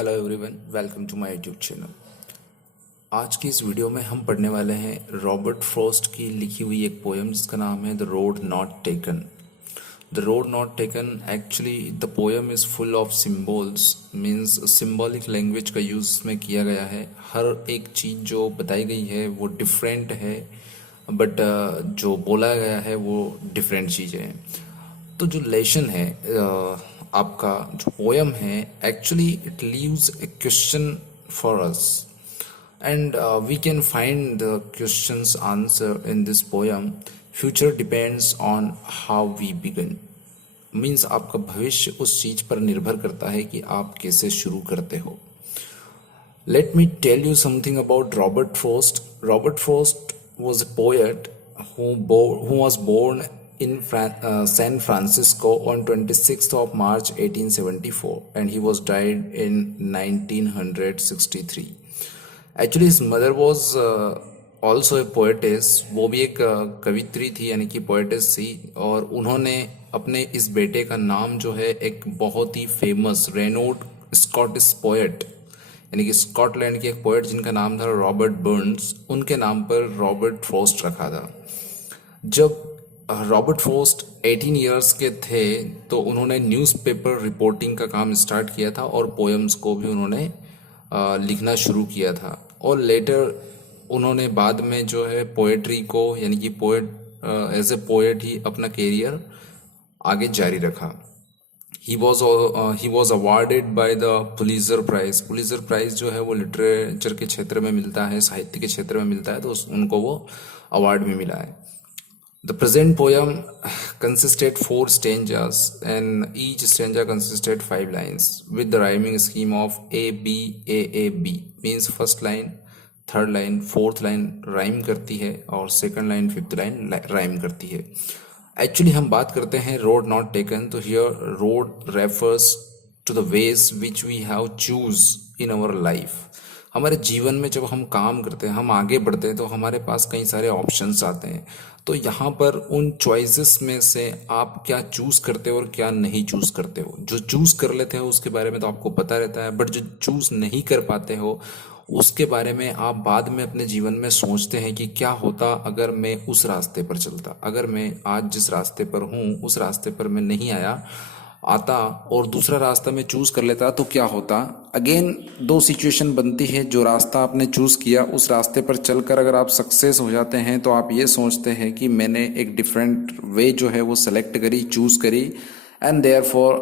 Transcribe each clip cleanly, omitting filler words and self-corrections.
Hello everyone, welcome to my YouTube channel. आज की इस वीडियो में हम पढ़ने वाले हैं रॉबर्ट फ्रॉस्ट की लिखी हुई एक पोएम जिसका नाम है the road not taken. The road not taken, actually the poem is full of symbols, means symbolic language का यूज़ इसमें किया गया है। हर एक चीज़ जो बताई गई है वो डिफरेंट है, बट जो बोला गया है वो डिफरेंट चीज़ें हैं। तो जो लेसन है आपका जो पोयम है, actually it leaves a question for us and we can find the questions answer in this poem. Future depends on how we begin, means आपका भविष्य उस चीज पर निर्भर करता है कि आप कैसे शुरू करते हो। Let me tell you something about Robert Frost. Robert Frost was a poet who was born in San Francisco on 26th of March 1874 and he was died in 1963. Actually his mother was also a poetess. वो भी एक कवित्री थी, यानी कि poetess थी, और उन्होंने अपने इस बेटे का नाम जो है एक बहुत ही फेमस रेनोड स्कॉटिश पोएट, यानी कि स्कॉटलैंड के एक पोएट जिनका नाम था रॉबर्ट बर्न्स, उनके नाम पर रॉबर्ट फ्रॉस्ट रखा था। जब रॉबर्ट फ्रॉस्ट 18 इयर्स के थे तो उन्होंने न्यूज़पेपर रिपोर्टिंग का काम स्टार्ट किया था और पोएम्स को भी उन्होंने लिखना शुरू किया था। और लेटर उन्होंने बाद में जो है पोएट्री को, यानी कि पोएट एज ए पोएट ही अपना कैरियर आगे जारी रखा। he was awarded by the Pulitzer Prize. Pulitzer Prize जो है वो लिटरेचर के क्षेत्र में मिलता है, साहित्य के क्षेत्र में मिलता है, तो उनको वो अवार्ड भी मिला है। The present poem consisted 4 stanzas and each stanza consisted 5 lines with the rhyming scheme of A B A A B, means first line, third line, fourth line rhyme करती है और second line, fifth line rhyme करती है। Actually हम बात करते हैं road not taken, तो here road refers to the ways which we have chose in our life. हमारे जीवन में जब हम काम करते हैं, हम आगे बढ़ते हैं, तो हमारे पास कई सारे ऑप्शंस आते हैं। तो यहाँ पर उन चॉइसेस में से आप क्या चूज करते हो और क्या नहीं चूज करते हो। जो चूज कर लेते हो उसके बारे में तो आपको पता रहता है, बट जो चूज नहीं कर पाते हो उसके बारे में आप बाद में अपने जीवन में सोचते हैं कि क्या होता अगर मैं उस रास्ते पर चलता, अगर मैं आज जिस रास्ते पर हूँ उस रास्ते पर मैं नहीं आता और दूसरा रास्ता मैं चूज कर लेता तो क्या होता। अगेन 2 सिचुएशन बनती है। जो रास्ता आपने चूज किया उस रास्ते पर चलकर अगर आप सक्सेस हो जाते हैं तो आप ये सोचते हैं कि मैंने एक डिफरेंट वे जो है वो सेलेक्ट करी, चूज करी, and therefore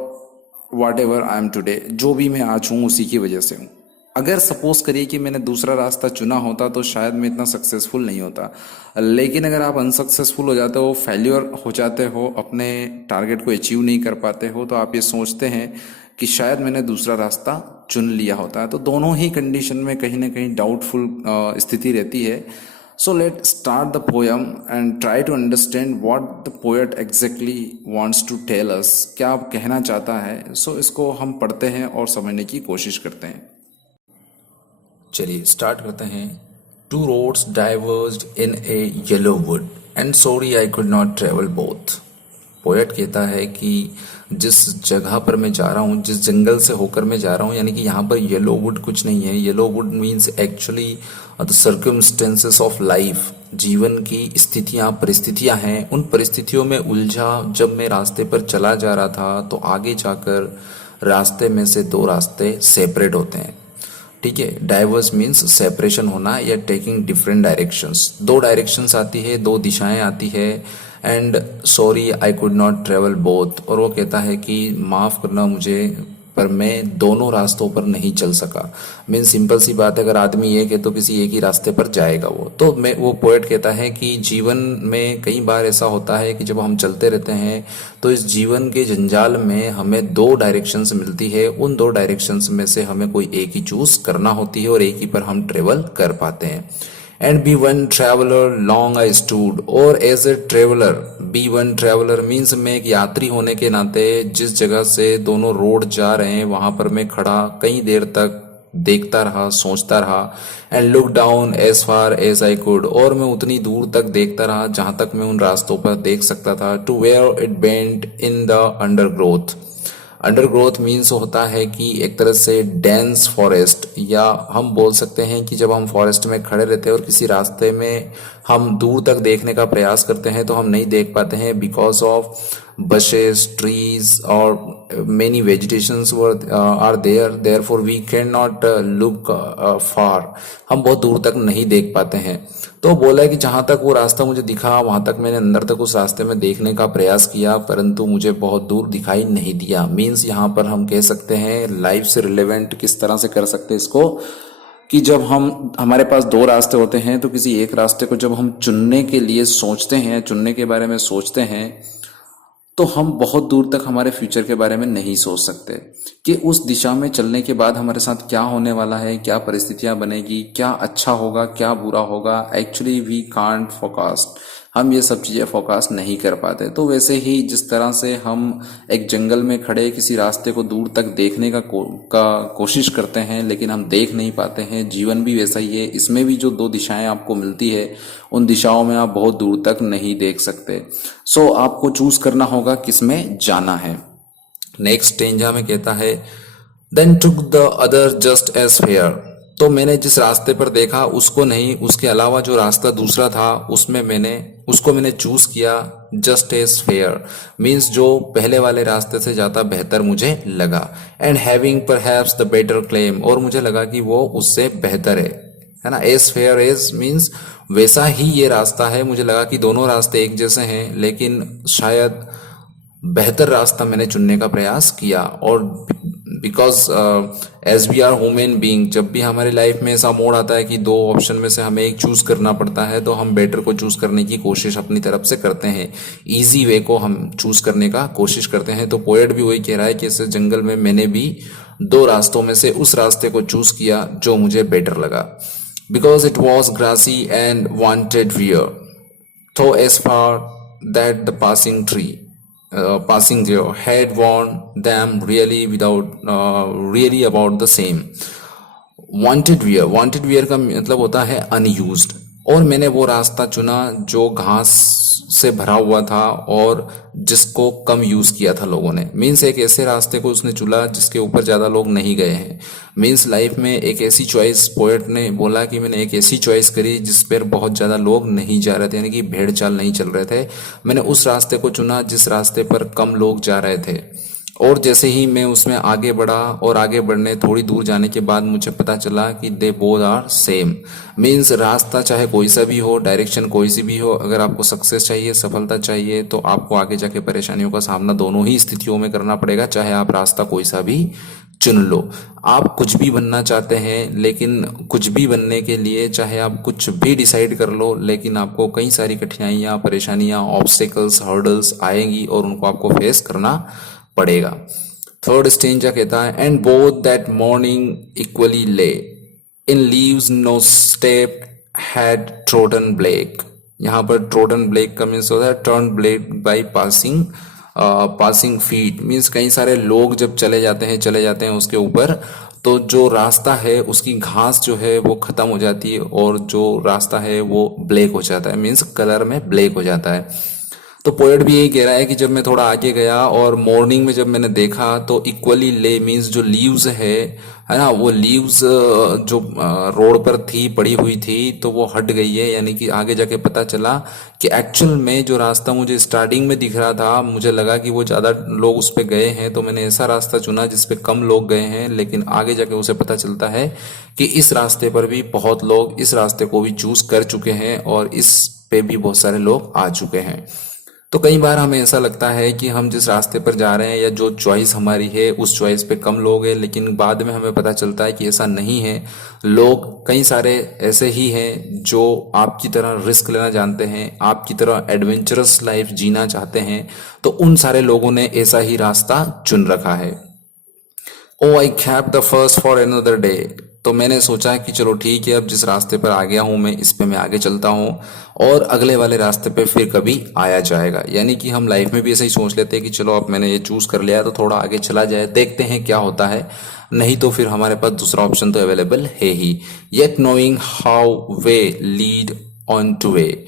what ever I am today, जो भी मैं आज हूँ उसी की वजह से हूँ। अगर सपोज करिए कि मैंने दूसरा रास्ता चुना होता तो शायद मैं इतना सक्सेसफुल नहीं होता। लेकिन अगर आप अनसक्सेसफुल हो जाते हो, फेल्योर हो जाते हो, अपने टारगेट को अचीव नहीं कर पाते हो, तो आप ये सोचते हैं कि शायद मैंने दूसरा रास्ता चुन लिया होता है। तो दोनों ही कंडीशन में कहीं ना कहीं डाउटफुल स्थिति रहती है। So let start the poem and try to understand what the poet exactly wants to tell us, क्या आप कहना चाहता है। सो इसको हम पढ़ते हैं और समझने की कोशिश करते हैं। चलिए स्टार्ट करते हैं। 2 roads diverged in a yellow wood and sorry I could not travel both. Poet कहता है कि जिस जगह पर मैं जा रहा हूँ, जिस जंगल से होकर मैं जा रहा हूँ, यानी कि यहाँ पर येलो वुड कुछ नहीं है। Yellow would means actually the circumstances of life, जीवन की स्थितियाँ, परिस्थितियाँ हैं। उन परिस्थितियों में उलझा जब मैं रास्ते पर चला जा रहा था तो आगे जाकर रास्ते में से 2 रास्ते सेपरेट होते हैं। ठीक है, डाइवर्स मीन्स सेपरेशन होना या टेकिंग डिफरेंट डायरेक्शंस। 2 डायरेक्शंस आती है, 2 दिशाएं आती है। And sorry I could not travel both, और वो कहता है कि माफ़ करना मुझे, पर मैं दोनों रास्तों पर नहीं चल सका। मीन्स सिंपल सी बात है, अगर आदमी एक है तो किसी एक ही रास्ते पर जाएगा वो। तो मैं वो पोएट कहता है कि जीवन में कई बार ऐसा होता है कि जब हम चलते रहते हैं तो इस जीवन के जंजाल में हमें 2 डायरेक्शंस मिलती है। उन 2 डायरेक्शंस में से हमें कोई एक ही चूज करना होती है और एक ही पर हम ट्रेवल कर पाते हैं। And be one traveler long I stood, और as a traveller, be one traveller means मैं एक यात्री होने के नाते जिस जगह से दोनों रोड जा रहे हैं वहां पर मैं खड़ा कई देर तक देखता रहा, सोचता रहा। And look down as far as I could, और मैं उतनी दूर तक देखता रहा जहां तक मैं उन रास्तों पर देख सकता था। To where it bent in the undergrowth, undergrowth means होता है कि एक तरह से डेंस फॉरेस्ट, या हम बोल सकते हैं कि जब हम फॉरेस्ट में खड़े रहते हैं और किसी रास्ते में हम दूर तक देखने का प्रयास करते हैं तो हम नहीं देख पाते हैं because of bushes, trees, or many vegetations are there. Therefore, we cannot look far. हम बहुत दूर तक नहीं देख पाते हैं। तो बोला है कि जहां तक वो रास्ता मुझे दिखा वहां तक मैंने अंदर तक उस रास्ते में देखने का प्रयास किया, परंतु मुझे बहुत दूर दिखाई नहीं दिया। मीन्स यहाँ पर हम कह सकते हैं लाइफ से रिलेवेंट किस तरह से कर सकते हैं इसको, कि जब हमारे पास दो रास्ते होते हैं तो किसी एक रास्ते को जब हम चुनने के लिए सोचते हैं, चुनने के बारे में सोचते हैं, तो हम बहुत दूर तक हमारे फ्यूचर के बारे में नहीं सोच सकते कि उस दिशा में चलने के बाद हमारे साथ क्या होने वाला है, क्या परिस्थितियां बनेगी, क्या अच्छा होगा, क्या बुरा होगा। एक्चुअली वी कांट फोरकास्ट, हम ये सब चीज़ें फोरकास्ट नहीं कर पाते। तो वैसे ही जिस तरह से हम एक जंगल में खड़े किसी रास्ते को दूर तक देखने का कोशिश करते हैं लेकिन हम देख नहीं पाते हैं, जीवन भी वैसा ही है। इसमें भी जो दो दिशाएं आपको मिलती है उन दिशाओं में आप बहुत दूर तक नहीं देख सकते। सो आपको चूज करना होगा किसमें जाना है। नेक्स्ट स्टेंजा में कहता है then took the other just as fair. तो मैंने जिस रास्ते पर देखा उसको नहीं, उसके अलावा जो रास्ता दूसरा था उसमें उसको मैंने चूज किया जस्ट एज फेयर। मीन्स जो पहले वाले रास्ते से ज़्यादा बेहतर मुझे लगा। And having perhaps the better claim, और मुझे लगा कि वो उससे बेहतर है ना। एज फेयर एज मीन्स वैसा ही ये रास्ता है। मुझे लगा कि दोनों रास्ते एक जैसे हैं, लेकिन शायद बेहतर रास्ता मैंने चुनने का प्रयास किया। और because as we are human being, जब भी हमारी लाइफ में ऐसा मोड़ आता है कि दो ऑप्शन में से हमें एक चूज करना पड़ता है, तो हम बेटर को चूज करने की कोशिश अपनी तरफ से करते हैं, इजी वे को हम चूज करने का कोशिश करते हैं। तो पोएट भी वही कह रहा है कि इस जंगल में मैंने भी दो रास्तों में से उस रास्ते को चूज किया जो मुझे बेटर लगा। Because it was grassy and wanted wear though as far that the passing there had warned them really about the same. Wanted wear का मतलब होता है अनयूज्ड। और मैंने वो रास्ता चुना जो घास से भरा हुआ था और जिसको कम यूज किया था लोगों ने। मीन्स एक ऐसे रास्ते को उसने चुना जिसके ऊपर ज्यादा लोग नहीं गए हैं। मीन्स लाइफ में एक ऐसी चॉइस, पोएट ने बोला कि मैंने एक ऐसी चॉइस करी जिस पर बहुत ज्यादा लोग नहीं जा रहे थे, यानी कि भेड़ चाल नहीं चल रहे थे। मैंने उस रास्ते को चुना जिस रास्ते पर कम लोग जा रहे थे। और जैसे ही मैं उसमें आगे बढ़ा और आगे बढ़ने थोड़ी दूर जाने के बाद मुझे पता चला कि they both are same. Means रास्ता चाहे कोई सा भी हो, डायरेक्शन कोई सी भी हो, अगर आपको सक्सेस चाहिए, सफलता चाहिए, तो आपको आगे जाके परेशानियों का सामना दोनों ही स्थितियों में करना पड़ेगा, चाहे आप रास्ता कोई सा भी चुन लो। आप कुछ भी बनना चाहते हैं, लेकिन कुछ भी बनने के लिए चाहे आप कुछ भी डिसाइड कर लो, लेकिन आपको कई सारी कठिनाइयाँ, परेशानियाँ, ऑब्स्टेकल्स, हर्डल्स आएंगी और उनको आपको फेस करना पड़ेगा। थर्ड स्टेंजा कहता है and both that morning equally lay in leaves no step had trodden black. यहाँ पर ट्रोडन ब्लेक का मीन्स होता है turn black by passing feet. Means कई सारे लोग जब चले जाते हैं उसके ऊपर, तो जो रास्ता है उसकी घास जो है वो खत्म हो जाती है और जो रास्ता है वो ब्लैक हो जाता है, मीन्स कलर में ब्लैक हो जाता है। तो पोएट भी यही कह रहा है कि जब मैं थोड़ा आगे गया और मॉर्निंग में जब मैंने देखा तो इक्वली ले मीन्स जो लीव्स है ना, वो लीव्स जो रोड पर थी, पड़ी हुई थी, तो वो हट गई है। यानी कि आगे जाके पता चला कि एक्चुअल में जो रास्ता मुझे स्टार्टिंग में दिख रहा था, मुझे लगा कि वो ज़्यादा लोग उस पर गए हैं, तो मैंने ऐसा रास्ता चुना जिस पे कम लोग गए हैं। लेकिन आगे जाके उसे पता चलता है कि इस रास्ते पर भी बहुत लोग इस रास्ते को भी चूज कर चुके हैं और इस पे भी बहुत सारे लोग आ चुके हैं। तो कई बार हमें ऐसा लगता है कि हम जिस रास्ते पर जा रहे हैं या जो चॉइस हमारी है उस चॉइस पे कम लोग हैं, लेकिन बाद में हमें पता चलता है कि ऐसा नहीं है। लोग कई सारे ऐसे ही हैं जो आपकी तरह रिस्क लेना जानते हैं, आपकी तरह एडवेंचरस लाइफ जीना चाहते हैं, तो उन सारे लोगों ने ऐसा ही रास्ता चुन रखा है। Oh I kept the first for another day. तो मैंने सोचा कि चलो ठीक है, अब जिस रास्ते पर आ गया हूं मैं, इस पे मैं आगे चलता हूं और अगले वाले रास्ते पे फिर कभी आया जाएगा। यानी कि हम लाइफ में भी ऐसा ही सोच लेते हैं कि चलो अब मैंने ये चूज कर लिया तो थोड़ा आगे चला जाए, देखते हैं क्या होता है, नहीं तो फिर हमारे पास दूसरा ऑप्शन तो अवेलेबल है ही। Yet knowing how way leads on to way.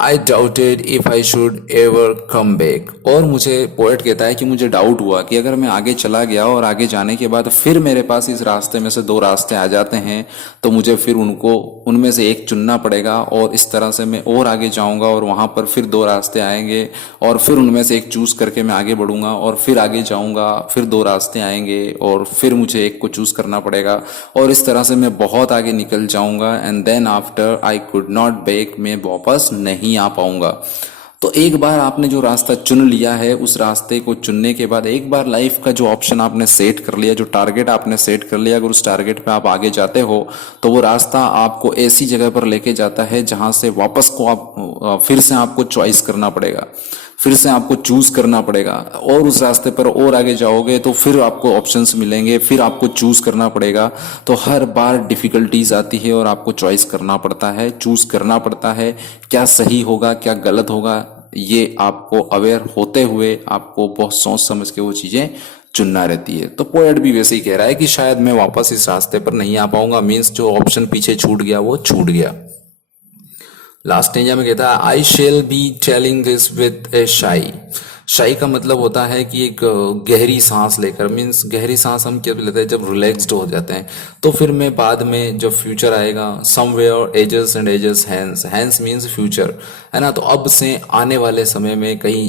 I doubted if I should ever come back. और मुझे पोएट कहता है कि मुझे डाउट हुआ कि अगर मैं आगे चला गया और आगे जाने के बाद फिर मेरे पास इस रास्ते में से दो रास्ते आ जाते हैं तो मुझे फिर उनको उनमें से एक चुनना पड़ेगा, और इस तरह से मैं और आगे जाऊंगा और वहां पर फिर दो रास्ते आएंगे और फिर उनमें से एक चूज करके मैं आगे बढ़ूंगा और फिर आगे जाऊंगा, फिर दो रास्ते आएंगे और फिर मुझे एक को चूज करना पड़ेगा और इस तरह से मैं बहुत आगे निकल जाऊंगा, and then after I could not back, मैं वापस नहीं आ पाऊंगा। तो एक बार आपने जो रास्ता चुन लिया है, उस रास्ते को चुनने के बाद एक बार लाइफ का जो ऑप्शन आपने सेट कर लिया, जो टारगेट आपने सेट कर लिया, अगर उस टारगेट पे आप आगे जाते हो तो वो रास्ता आपको ऐसी जगह पर लेके जाता है जहां से वापस को आप फिर से आपको चॉइस करना पड़ेगा, फिर से आपको चूज करना पड़ेगा, और उस रास्ते पर और आगे जाओगे तो फिर आपको ऑप्शंस मिलेंगे, फिर आपको चूज करना पड़ेगा। तो हर बार डिफिकल्टीज आती है और आपको चॉइस करना पड़ता है, चूज करना पड़ता है, क्या सही होगा क्या गलत होगा, ये आपको अवेयर होते हुए आपको बहुत सोच समझ के वो चीजें चुनना रहती है। तो पोएट भी वैसे ही कह रहा है कि शायद मैं वापस इस रास्ते पर नहीं आ पाऊंगा, मीन्स जो ऑप्शन पीछे छूट गया वो छूट गया। लास्ट स्टेंजा में कहता है I shall be telling this with a sigh. Sigh का मतलब होता है कि एक गहरी सांस लेकर, मीन्स गहरी सांस हम क्या लेते हैं जब रिलैक्स्ड हो जाते हैं। तो फिर मैं बाद में जब फ्यूचर आएगा, somewhere ages and ages hence, hence means future है ना, तो अब से आने वाले समय में कई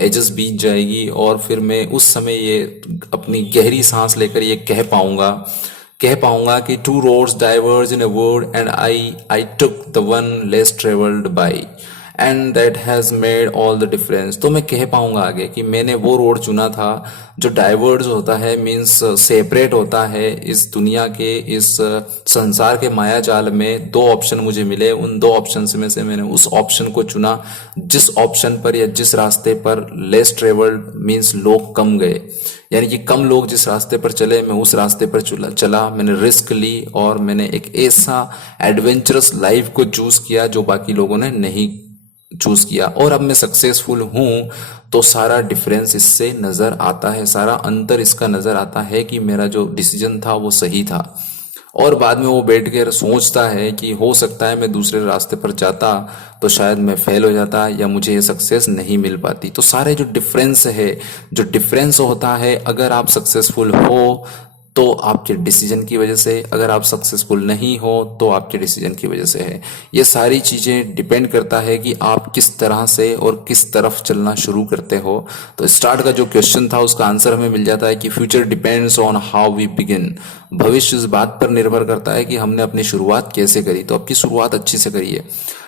एजेस बीत जाएगी और फिर मैं उस समय ये अपनी गहरी सांस लेकर ये कह पाऊंगा कि two roads diverge in a wood and I took the one less travelled by and that has made all the difference. तो मैं कह पाऊंगा आगे कि मैंने वो रोड चुना था जो डाइवर्ज होता है, मीन्स सेपरेट होता है इस दुनिया के, इस संसार के माया जाल में दो ऑप्शन मुझे मिले, उन दो ऑप्शन में से मैंने उस ऑप्शन को चुना जिस ऑप्शन पर या जिस रास्ते पर लेस ट्रेवल्ड मीन्स लोग कम गए, यानी कि कम लोग जिस रास्ते पर चले मैं उस रास्ते पर चला, मैंने रिस्क ली और मैंने एक ऐसा एडवेंचरस लाइफ को चूज किया जो बाकी लोगों ने नहीं चूज किया, और अब मैं सक्सेसफुल हूं। तो सारा डिफरेंस इससे नजर आता है, सारा अंतर इसका नजर आता है कि मेरा जो डिसीजन था वो सही था। और बाद में वो बैठ कर सोचता है कि हो सकता है मैं दूसरे रास्ते पर जाता तो शायद मैं फेल हो जाता या मुझे ये सक्सेस नहीं मिल पाती। तो सारे जो डिफरेंस होता है, अगर आप सक्सेसफुल हो तो आपके डिसीजन की वजह से, अगर आप सक्सेसफुल नहीं हो तो आपके डिसीजन की वजह से है। ये सारी चीजें डिपेंड करता है कि आप किस तरह से और किस तरफ चलना शुरू करते हो। तो स्टार्ट का जो क्वेश्चन था उसका आंसर हमें मिल जाता है कि future depends on how we begin. भविष्य इस बात पर निर्भर करता है कि हमने अपनी शुरुआत कैसे करी। तो आपकी शुरुआत अच्छी से करिए,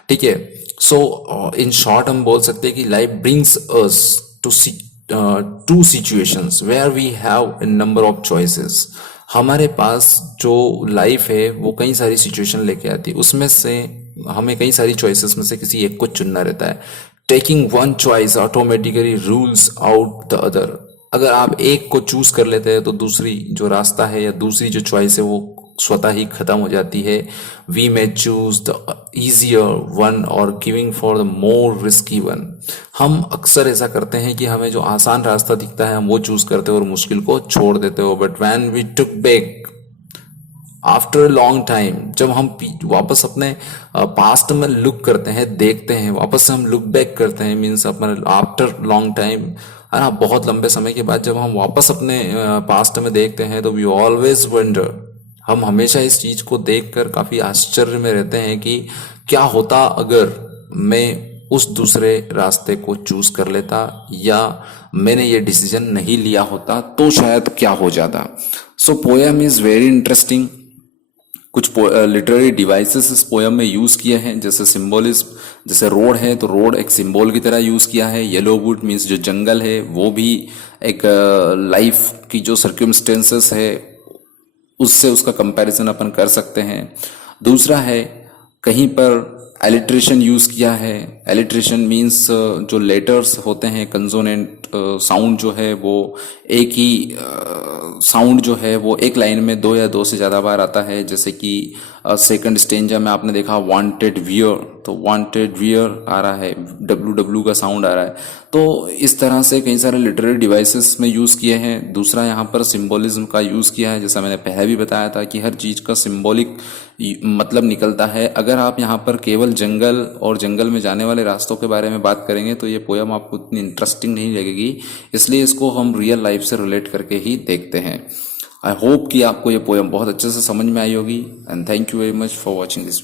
ठीक है। सो इन शॉर्ट हम बोल सकते हैं कि life brings us to two situations where we have a number of choices. हमारे पास जो लाइफ है वो कई सारी सिचुएशन लेके आती है, उसमें से हमें कई सारी चॉइसेस में से किसी एक को चुनना रहता है। Taking one choice automatically rules out the other. अगर आप एक को चूज कर लेते हैं तो दूसरी जो रास्ता है या दूसरी जो चॉइस है वो स्वतः ही खत्म हो जाती है। We may choose the easier one or giving for the more risky one. हम अक्सर ऐसा करते हैं कि हमें जो आसान रास्ता दिखता है हम वो चूज करते हैं और मुश्किल को छोड़ देते हो। But when we took back after long time, जब हम वापस अपने पास्ट में लुक करते हैं, देखते हैं, वापस से हम लुक बैक करते हैं, मीन्स अपने आफ्टर लॉन्ग टाइम है ना, बहुत लंबे समय के बाद जब हम वापस अपने पास्ट में देखते हैं तो वी ऑलवेज वंडर, हम हमेशा इस चीज को देखकर काफी आश्चर्य में रहते हैं कि क्या होता अगर मैं उस दूसरे रास्ते को चूज कर लेता या मैंने ये डिसीजन नहीं लिया होता तो शायद क्या हो जाता। सो पोएम इज वेरी इंटरेस्टिंग। कुछ लिटरेरी डिवाइसेस इस पोएम में यूज किए हैं, जैसे सिंबोलिज्म, जैसे रोड है तो रोड एक सिंबल की तरह यूज किया है। येलो वुड मीन्स जो जंगल है वो भी एक लाइफ की जो सर्क्यूमस्टेंसेस है उससे उसका कंपैरिजन अपन कर सकते हैं। दूसरा है कहीं पर एलिट्रेशन यूज किया है। एलिट्रेशन मीन्स जो लेटर्स होते हैं, कंसोनेंट साउंड जो है वो एक ही साउंड जो है वो एक लाइन में दो या दो से ज्यादा बार आता है। जैसे कि सेकंड स्टेंजा में आपने देखा वांटेड वियर, तो वांटेड वियर आ रहा है, डब्ल्यू डब्ल्यू का साउंड आ रहा है। तो इस तरह से कई सारे लिटरेरी डिवाइसेस में यूज किए हैं। दूसरा यहाँ पर सिंबोलिज्म का यूज किया है, जैसा मैंने पहले भी बताया था कि हर चीज का सिंबॉलिक मतलब निकलता है। अगर आप यहाँ पर केवल जंगल और जंगल में जाने वाले रास्तों के बारे में बात करेंगे तो ये पोयम आपको उतनी इंटरेस्टिंग नहीं लगेगी, इसलिए इसको हम रियल लाइफ से रिलेट करके ही देखते हैं। आई होप कि आपको ये पोयम बहुत अच्छे से समझ में आई होगी, and thank you very much for watching this.